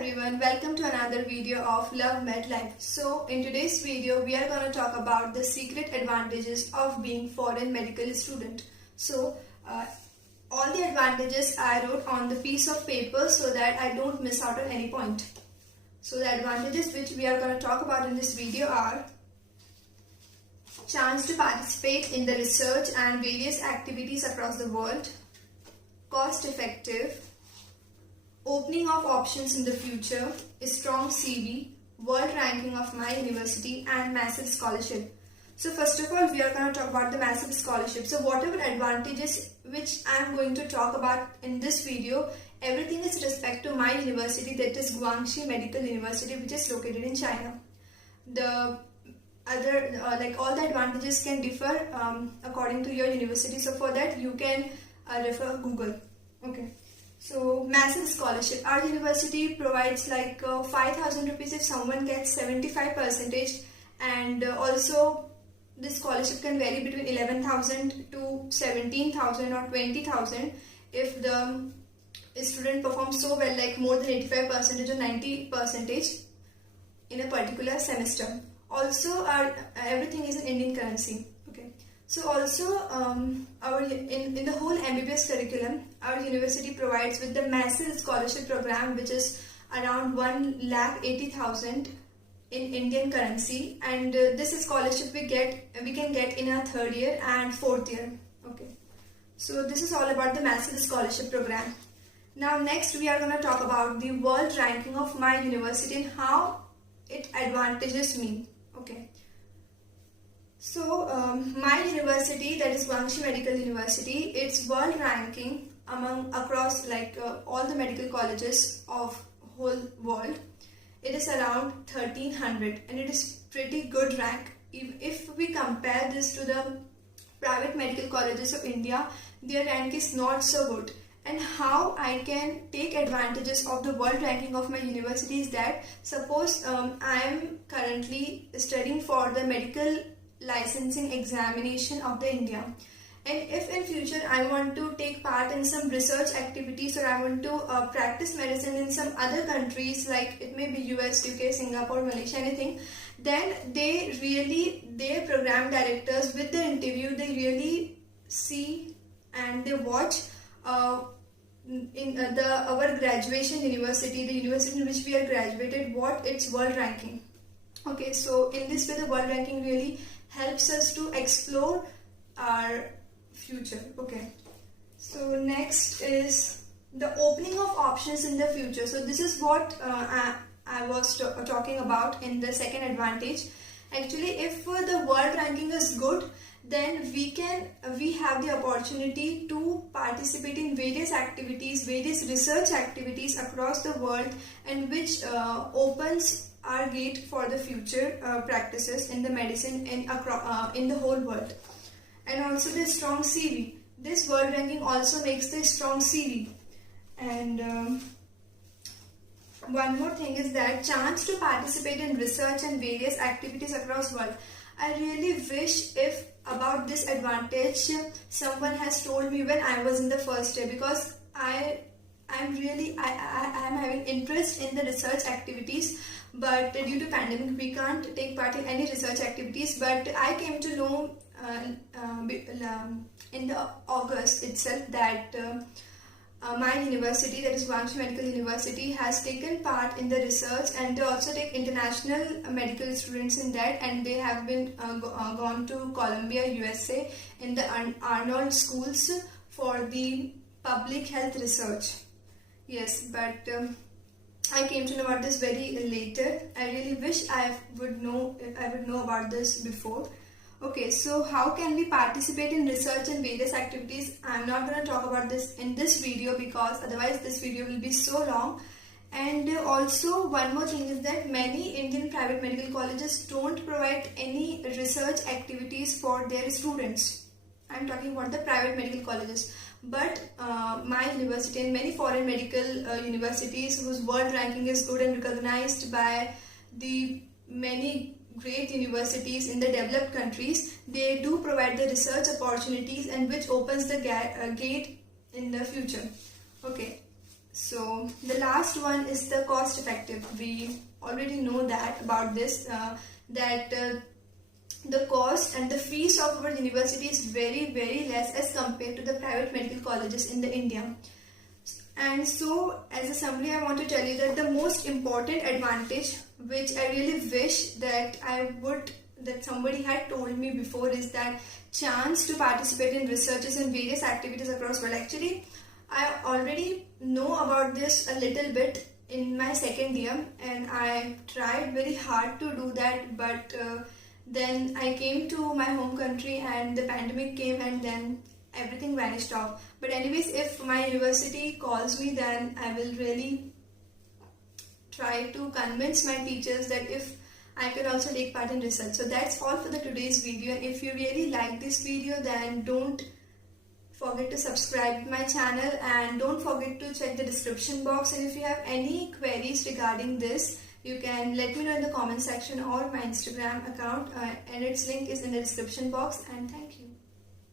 everyone, welcome to another video of Love Med Life. So in today's video we are going to talk about the secret advantages of being foreign medical student. So all the advantages I wrote on the piece of paper so that I don't miss out on any point. So the advantages which we are going to talk about in this video are chance to participate in the research and various activities across the world, cost effective, opening of options in the future, a strong CV, world ranking of my university and massive scholarship. So first of all we are going to talk about the massive scholarship. So whatever advantages which I am going to talk about in this video, everything is respect to my university, that is Guangxi Medical University, which is located in China. The other all the advantages can differ according to your university, so for that you can refer Google. Okay. So massive scholarship, our university provides like 5,000 rupees if someone gets 75%, and also this scholarship can vary between 11,000 to 17,000 or 20,000 if the student performs so well, like more than 85% or 90% in a particular semester. Also everything is in Indian currency. Okay. So also in the whole MBBS curriculum, our university provides with the massive scholarship program, which is around 1,80,000 in Indian currency, and this scholarship we can get in our third year and fourth year. Okay. So this is all about the massive scholarship program. Now next we are going to talk about the world ranking of my university and how it advantages me. Okay. So my university, that is Guangxi Medical University, its world ranking across all the medical colleges of whole world, it is around 1300, and it is pretty good rank. If we compare this to the private medical colleges of India, their rank is not so good. And how I can take advantages of the world ranking of my university is that, suppose I am currently studying for the medical licensing examination of the India, and if in future I want to take part in some research activities, or I want to practice medicine in some other countries, like it may be US, UK, Singapore, Malaysia, anything, then their program directors with the interview, they really see and they watch in our graduation university, the university in which we are graduated, what its world ranking. Okay, so in this way the world ranking really helps us to explore our future. Okay, so next is the opening of options in the future. So this is what I was talking about in the second advantage. Actually, if the world ranking is good, then we have the opportunity to participate in various activities, various research activities across the world, and which opens our gate for the future practices in the medicine in the whole world. And also the strong CV. This world ranking also makes the strong CV. And one more thing is that chance to participate in research and various activities across world. I really wish if about this advantage someone has told me when I was in the first year, because I am having interest in the research activities, but due to pandemic we can't take part in any research activities. But I came to know in the August itself that my university, that is Guangxi Medical University, has taken part in the research, and they also take international medical students in that, and they have been gone to Columbia, USA in the Arnold schools for the public health research. Yes, but I came to know about this very later. I really wish I would know about this before. Okay, so how can we participate in research and various activities? I'm not going to talk about this in this video, because otherwise this video will be so long. And also one more thing is that many Indian private medical colleges don't provide any research activities for their students. I'm talking about the private medical colleges. But my university and many foreign medical universities whose world ranking is good and recognized by the many great universities in the developed countries, they do provide the research opportunities, and which opens the gate in the future. Okay, So the last one is the cost effective. We already know that about this, that the cost and the fees of our university is very less as compared to the private medical colleges in the India. And so as a summary, I want to tell you that the most important advantage which I really wish that somebody had told me before is that chance to participate in researches and various activities across world. Actually, I already know about this a little bit in my second year, and I tried very hard to do that, but then I came to my home country and the pandemic came, and then everything vanished off. But anyways, if my university calls me, then I will really try to convince my teachers that if I can also take part in research. So that's all for the today's video. If you really like this video, then don't forget to subscribe to my channel and don't forget to check the description box. And if you have any queries regarding this, you can let me know in the comment section or my Instagram account, and its link is in the description box. And thank you.